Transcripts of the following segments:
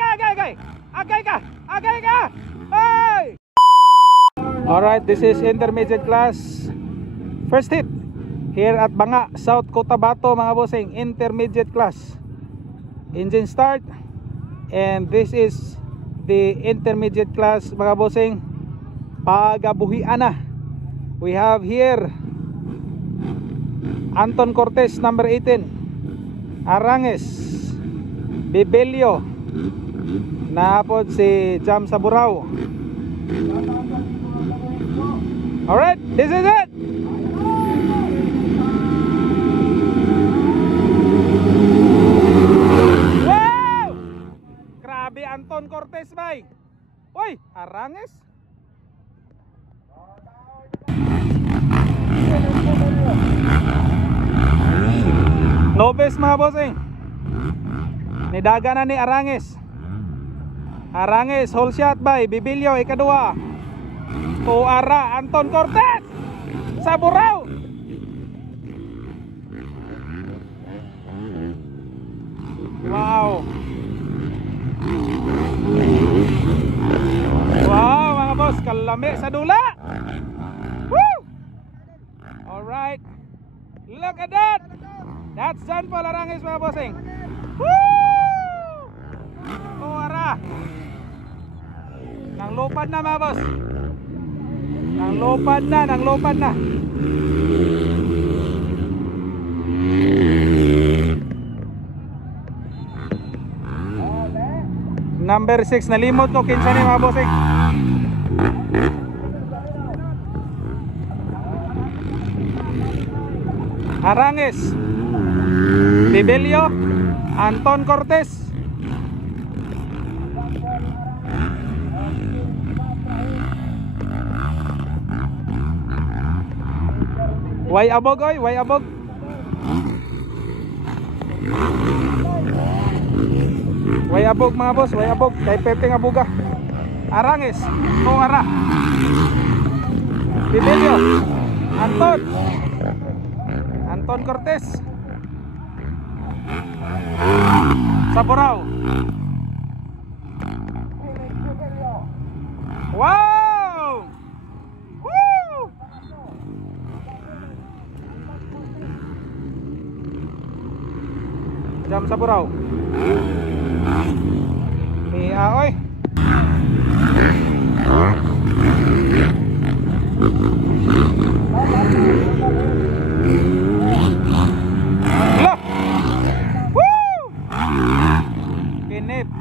Agay ka! Hey! Alright, this is intermediate class. First hit here at Banga, South Cotabato mga bossing. Intermediate class. Engine start. And this is the intermediate class mga bossing. Pagabuhian na. We have here Anton Cortez number 18, Aranges, Bibelio, napod si Jam Saburao. Alright, this is it. Wow! Grabe Anton Cortez bay. Uy, Aranges. Lopez mga bossing. Nidaga na ni Aranges. Aranges, whole shot by Bibilio, ikadua. Tuara, Anton Cortez Saburao. Wow. Wow mga boss, kalami sa dula. Woo! Alright, look at that. That's John Paul Aranges mga bossing. Woo! Tuara. Nang lupad na mga boss. Nang lupad na. Number 6, nalimot ko kinsa ni mga bossing. Aranges, Bibelio, Anton Cortez. Way abog oy, way abog. Way abog mga boss, way abog. Kay Pepe nga buga. Aranges, Tuara, Bibelio, Anton Cortez Saburao. Wow! Woo! Jam Saburao. Ni aoy.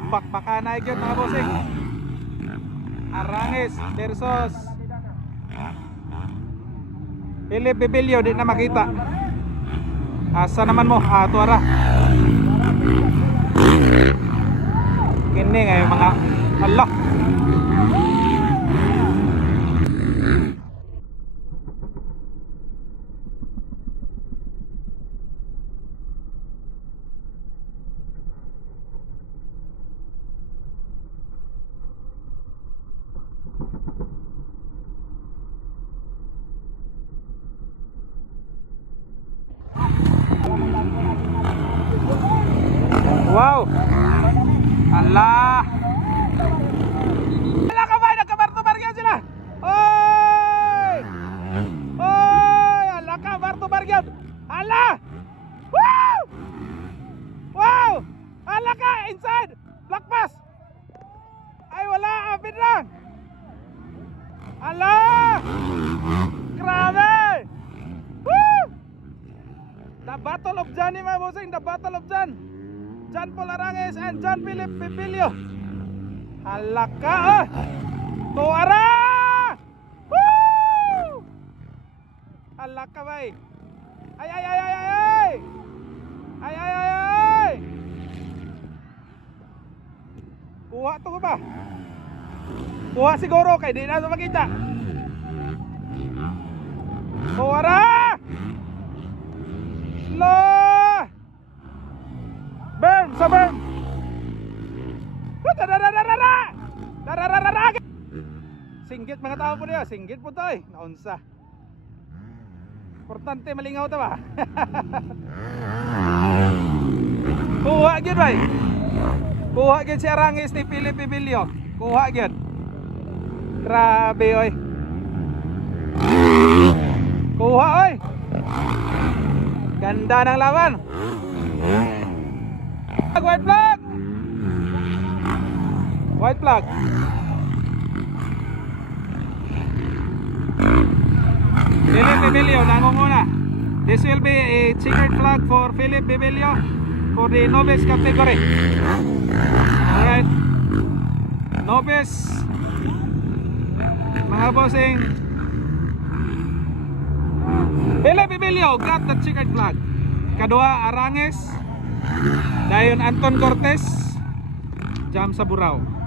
Bakbakan na yun mga bossing. Aranges versus Philip Bibilio, di na makita. Asa naman mo? Tuara. Kini ngayon mga Allah. Wow. Allah. Wala ka ba? Nagkabarto-bargyan sila. Oy! Oy! Allah ka, barto-bargyan. Allah! Wow! Wow! Allah ka, inside. Black pass. Ay wala, apid lang. Allah! Grabe! Woo! The Battle of Johnny mga bossing, the Battle of John. John Paul Aranges and John Philip Bibilio. Halaka! Tuara! Woo! Halaka bay. Ay. Ay. Kuha to ba? Kuha siguro kay di na makita. Tuara! Lo! Burn! Sa burn! Singgit mga tao po niya. Singgit po to eh. Naunsa. Importante malingaw ito ba? Kuha gid bay. Kuha gyud si Arangis ni Philip Bibilio. Kuha gyud. Grabe oy. Kuha oy. Ganda ng laban. White flag. White flag. Philip Bibilio nangunguna. This will be a checkered flag for Philip Bibilio for the novice category. Alright. Novice. Mga bossing. Philip Bibilio got the checkered flag. Kadua Arangis. Dayon Anton Cortez. Jam sa Burao.